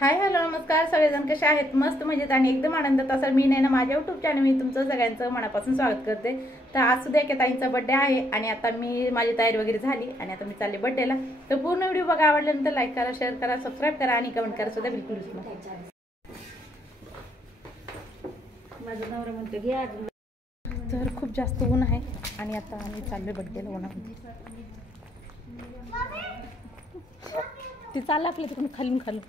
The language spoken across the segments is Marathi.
हाय हॅलो नमस्कार सगळेजण कसे आहेत? मस्त मजेत आणि एकदम आनंदात असाल. मी नाही ना माझ्या यूट्यूब चॅनल मी तुमचं सगळ्यांचं मनापासून स्वागत करते. तर आज सुद्धा एका ताईंचा बर्थडे आहे आणि आता मी माझी तयारी वगैरे झाली आणि आता मी चालले बर्थडेला. तर पूर्ण व्हिडिओ बघा, आवडल्यानंतर लाईक करा, शेअर करा, सबस्क्राईब करा आणि कमेंट करा सुद्धा बिलकुल विसरू नका. माझं नवरा म्हणतो घे आज. तर खूप जास्त ऊन आहे आणि आता आम्ही चाललोय बर्थडेला उन्हामध्ये. ती चाललं आपल्या तिकडून खालून खालून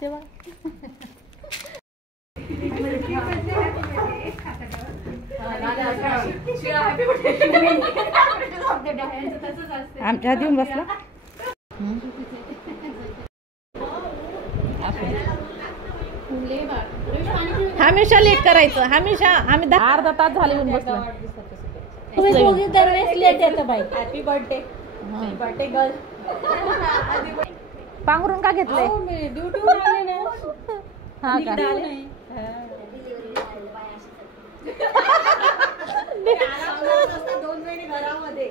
तेव्हा आमच्या हात येऊन बसला. हमेशा लेट करायचं, हमेशा. आम्ही अर्धा तास झाले येऊन बसलो. दरवेळेस लेट येतं बाई. Happy birthday, birthday girl. पांघरून का घेतलंय? ड्युटीवर आले ना. हा का? दोन महिने घरामध्ये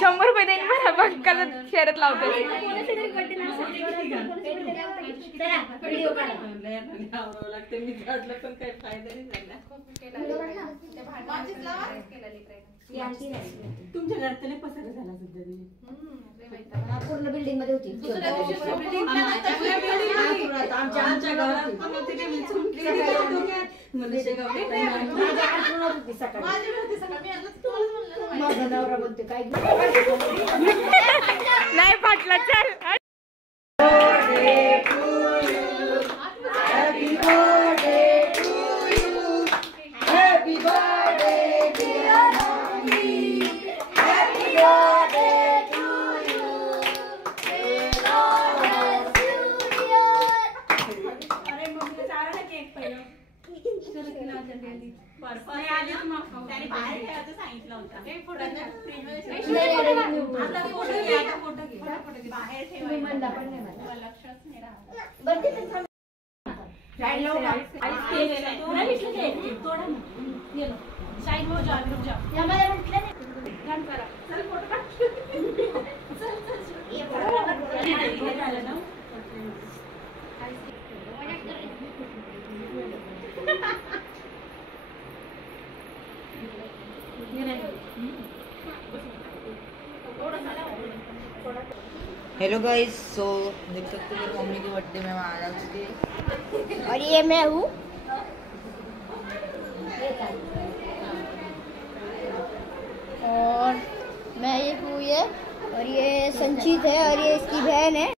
₹100 देईन मला बघ शर्यत लावते. तुमच्या घरात पसारा झाला सध्या पूर्ण बिल्डिंग मध्ये होती. आमच्या घरात माझा नवरा बोलते काय नाही फाटला. चल हेलो गाइस, सो देख सकते हो मम्मी के बर्थडे में आ चुके और ये मैं हूँ. और मैं ये हूँ ये, और ये संचित है और ये इसकी बहन है.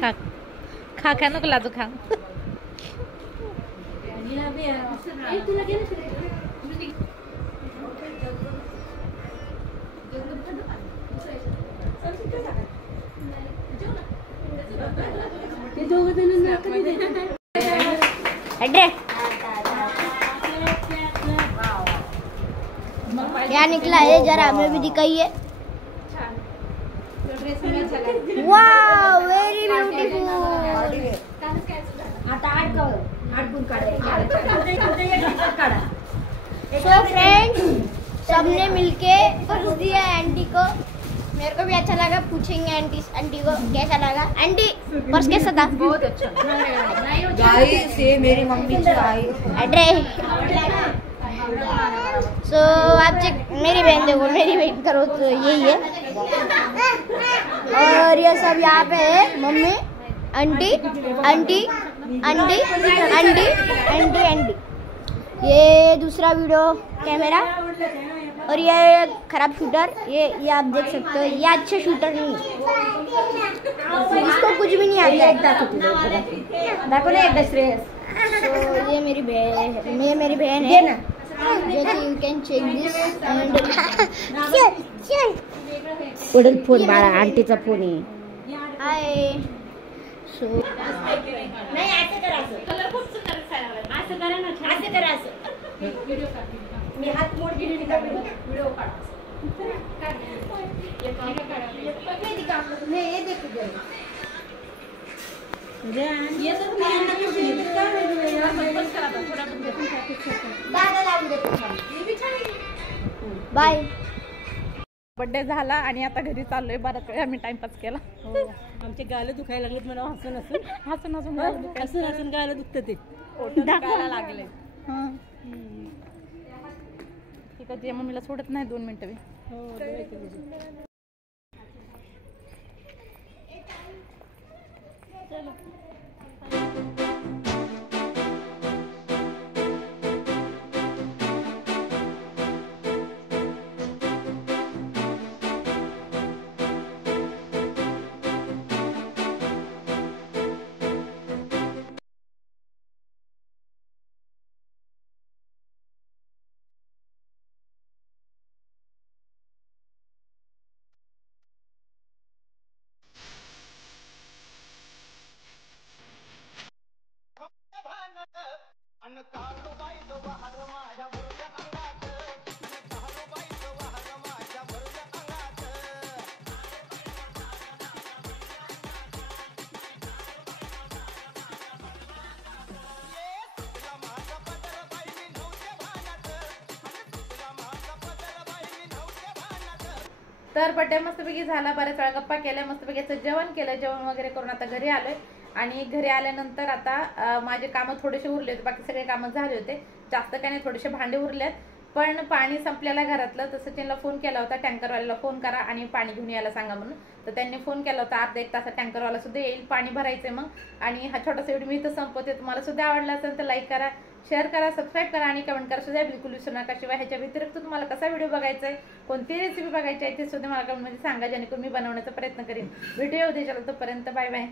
खा खा खा नको लाजू खा. क्या निकला है जरा हमें भी दिखाइए. Wow, very beautiful. So friends, सबने मिलके पर्स दिया आंटी को. मेरे को भी अच्छा लगा. पूछेंगे आंटी को कैसा लगा. आंटी पर्स कैसा था? बहुत अच्छा. गाइस, ये मेरी मम्मी की एड्रेस. सो आप मेरी बहन देखो, मेरी बहन करो तो यही है. और ये सब यहाँ पे है mummy, aunty aunty aunty aunty aunty aunty. ये दूसरा वीडियो कैमरा और ये खराब शूटर. ये आप देख सकते हो, ये अच्छे शूटर नहीं है. इसको कुछ भी नहीं आता है. देखो ना एक श्रेयस. तो ये मेरी बहन है ना. You can check this and पुढील फोन बाळा आंटीचा फोन आहे. हाय. सो नाही असं करा, कलर खूप सुंदर दिसायला असं करा ना, असं करा, असं मी हात मोड केली व्हिडिओ काढ बाय. बर्थडे झाला आणि आता घरी चाललोय. बराच वेळ आम्ही टाइमपास केला. आमचे गालं दुखायला लागलेत मला हसून हसून हसून हसून हसून हसून गालं दुखत ते दुखायला लागले. ठीक आहे, मम्मीला सोडत नाही 2 मिनिटं मी. तर बड्डे मस्तपैकी झाला. बऱ्याच वेळा गप्पा केल्या, मस्तपैकीचं जेवण केलं. जेवण वगैरे करून आता घरी आलोय. आणि घरी आल्यानंतर आता माझे कामं थोडेसे उरले होते. बाकी सगळे कामं झाले होते. जास्त काही नाही, थोडेसे भांडे उरलेत. पण पाणी संपलेलं घरातलं. तर सचिनला फोन केला होता, टँकरवाल्याला फोन करा आणि पाणी घेऊन यायला सांगा म्हणून. तर त्यांनी फोन केला होता. अर्धा 1 तासात टँकरवाला सुद्धा येईल, पाणी भरायचंय मग. आणि हा छोटासा व्हिडिओ मी इथं संपवते. तुम्हाला सुद्धा आवडला असेल तर लाईक करा, शेअर करा, सबस्क्राईब करा आणि कमेंट करा सुद्धा बिलकुल विसरू नका. शिवाय ह्याच्या व्यतिरिक्त तुम्हाला कसा व्हिडिओ बघायचा आहे, कोणती रेसिपी बघायची आहे ते सुद्धा मला कमेंटमध्ये सांगा, जेणेकरून मी बनवण्याचा प्रयत्न करेन. व्हिडिओ उद्या चला, तोपर्यंत बाय बाय.